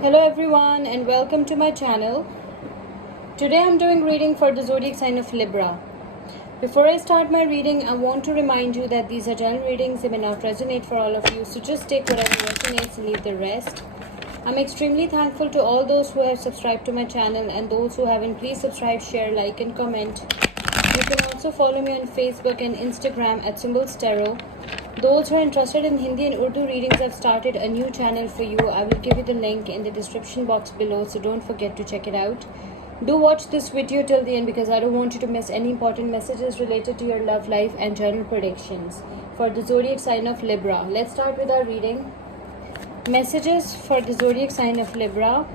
Hello everyone and welcome to my channel. Today I'm doing reading for the zodiac sign of Libra. Before I start my reading, I want to remind you that these are general readings. They may not resonate for all of you, so just take whatever resonates and leave the rest. I'm extremely thankful to all those who have subscribed to my channel, and those who haven't, please subscribe, share, like and comment. You can also follow me on Facebook and Instagram at Symbols Tarot. Those who are interested in Hindi and Urdu readings, I've started a new channel for you. I will give you the link in the description box below, so don't forget to check it out. Do watch this video till the end because I don't want you to miss any important messages related to your love life and general predictions for the zodiac sign of Libra. Let's start with our reading. Messages for the zodiac sign of Libra.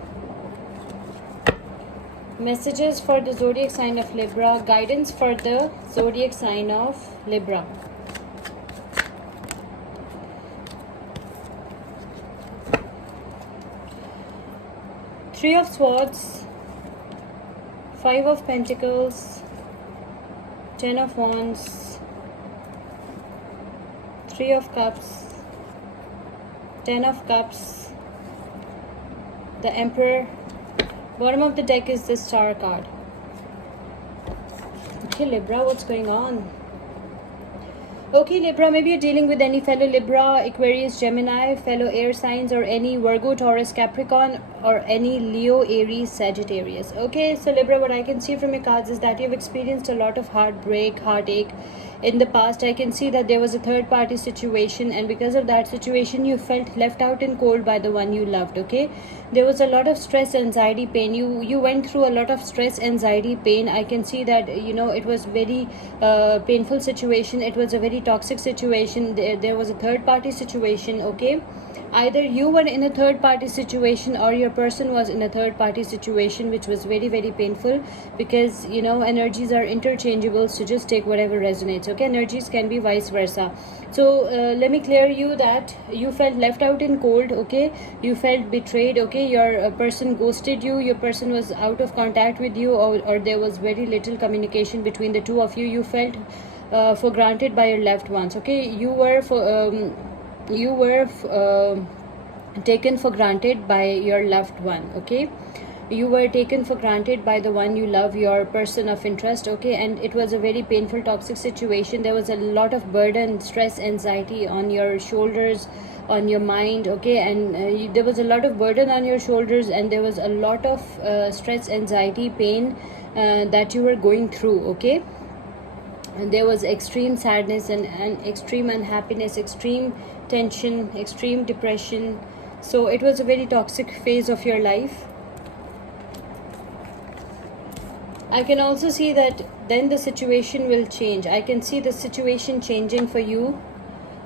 Messages for the zodiac sign of Libra. Guidance for the zodiac sign of Libra. Three of Swords, Five of Pentacles, Ten of Wands, Three of Cups, Ten of Cups, the Emperor. Bottom of the deck is the Star card. Okay, Libra, what's going on? Okay, Libra, maybe you're dealing with any fellow Libra, Aquarius, Gemini, fellow air signs, or any Virgo, Taurus, Capricorn, or any Leo, Aries, Sagittarius. Okay, so Libra, what I can see from your cards is that you've experienced a lot of heartbreak, heartache in the past. I can see that there was a third party situation, and because of that situation you felt left out and cold by the one you loved. Okay, there was a lot of stress, anxiety, pain. You went through a lot of stress, anxiety, pain. I can see that it was very painful situation. It was a very toxic situation. There was a third party situation. Okay, either you were in a third party situation or your person was in a third party situation, which was very very painful, because energies are interchangeable, so just take whatever resonates. Okay, energies can be vice versa. So let me clear you that you felt left out and cold. Okay, you felt betrayed. Okay, your person ghosted you, your person was out of contact with you, or there was very little communication between the two of you. You felt for granted by your loved ones. Okay, you were taken for granted by your loved one. Okay, you were taken for granted by the one you love, your person of interest. Okay, and it was a very painful, toxic situation. There was a lot of burden, stress, anxiety on your shoulders, on your mind. Okay, and there was a lot of burden on your shoulders, and there was a lot of stress, anxiety, pain that you were going through. Okay, and there was extreme sadness and extreme unhappiness, extreme tension, extreme depression. So it was a very toxic phase of your life. I can also see that then the situation will change. I can see the situation changing for you.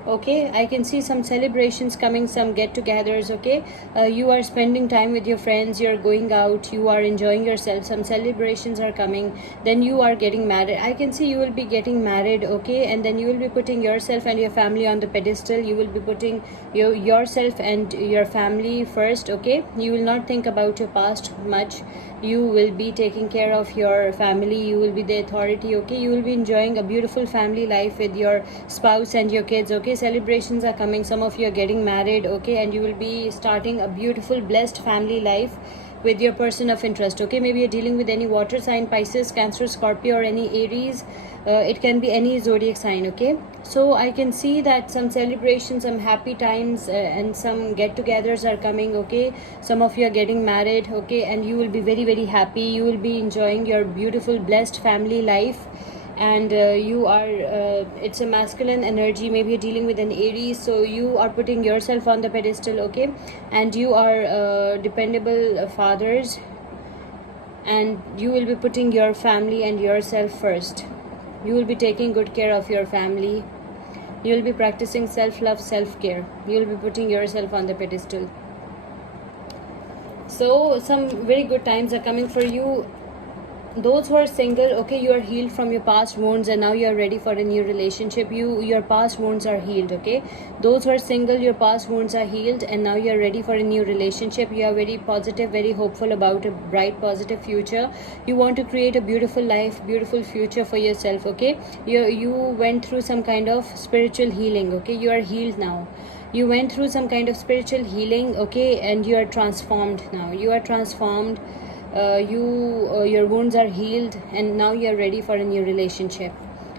Okay, I can see some celebrations coming, some get-togethers. Okay, you are spending time with your friends, you're going out, you are enjoying yourself, some celebrations are coming. Then you are getting married. I can see you will be getting married. Okay, and then you will be putting yourself and your family on the pedestal. You will be putting yourself and your family first. Okay, you will not think about your past much. You will be taking care of your family. You will be the authority. Okay, you will be enjoying a beautiful family life with your spouse and your kids. Okay, celebrations are coming. Some of you are getting married. Okay, and you will be starting a beautiful, blessed family life with your person of interest. Okay, maybe you're dealing with any water sign, Pisces, Cancer, Scorpio, or any Aries. It can be any zodiac sign. Okay, so I can see that some celebrations, some happy times, and some get-togethers are coming. Okay, some of you are getting married. Okay, and you will be very very happy. You will be enjoying your beautiful, blessed family life. And you are it's a masculine energy. Maybe you're dealing with an Aries, so you are putting yourself on the pedestal. Okay, and you are dependable fathers, and you will be putting your family and yourself first. You will be taking good care of your family. You will be practicing self-love, self-care. You will be putting yourself on the pedestal. So some very good times are coming for you. Those who are single, okay, you are healed from your past wounds and now you are ready for a new relationship. Your past wounds are healed. Okay, those who are single, your past wounds are healed and now you are ready for a new relationship. You are very positive, very hopeful about a bright, positive future. You want to create a beautiful life, beautiful future for yourself. Okay, you went through some kind of spiritual healing. Okay, you are healed now. You went through some kind of spiritual healing, okay, and you are transformed now. You are transformed. Your wounds are healed, and now you are ready for a new relationship.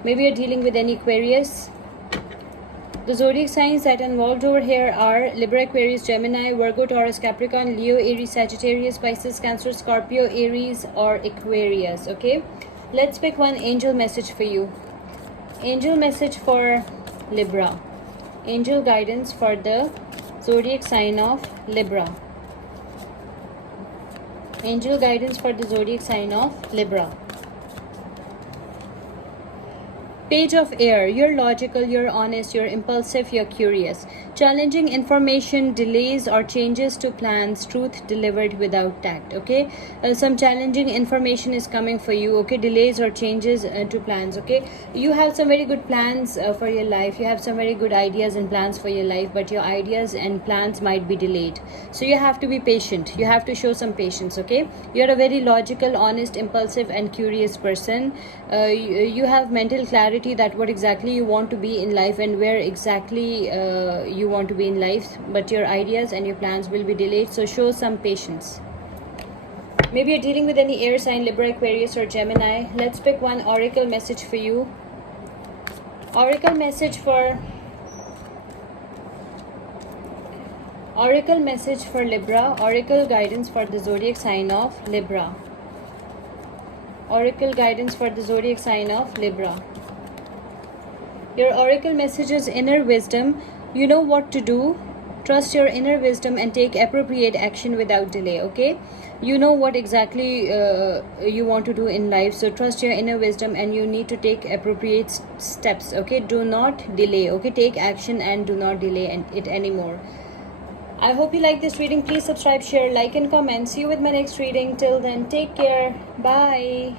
Maybe you're dealing with any Aquarius. The zodiac signs that involved over here are Libra, Aquarius, Gemini, Virgo, Taurus, Capricorn, Leo, Aries, Sagittarius, Pisces, Cancer, Scorpio, Aries, or Aquarius. Okay, let's pick one angel message for you. Angel message for Libra. Angel guidance for the zodiac sign of Libra. Angel guidance for the zodiac sign of Libra. Page of Air. You're logical, you're honest, you're impulsive, you're curious. Challenging information, delays or changes to plans, truth delivered without tact. Okay, some challenging information is coming for you. Okay, delays or changes to plans. Okay, you have some very good plans for your life. You have some very good ideas and plans for your life, but your ideas and plans might be delayed. So you have to be patient. You have to show some patience. Okay, you're a very logical, honest, impulsive and curious person. You have mental clarity that what exactly you want to be in life and where exactly you want to be in life, but your ideas and your plans will be delayed, so show some patience. Maybe you're dealing with any air sign, Libra, Aquarius or Gemini. Let's pick one oracle message for you. Oracle message for Libra. Oracle guidance for the zodiac sign of Libra. Oracle guidance for the zodiac sign of Libra. Your oracle message is inner wisdom. You know what to do. Trust your inner wisdom and take appropriate action without delay. Okay, you know what exactly you want to do in life, so trust your inner wisdom and you need to take appropriate steps. Okay, do not delay. Okay, take action and do not delay it anymore. I hope you like this reading. Please subscribe, share, like and comment. See you with my next reading. Till then, take care. Bye.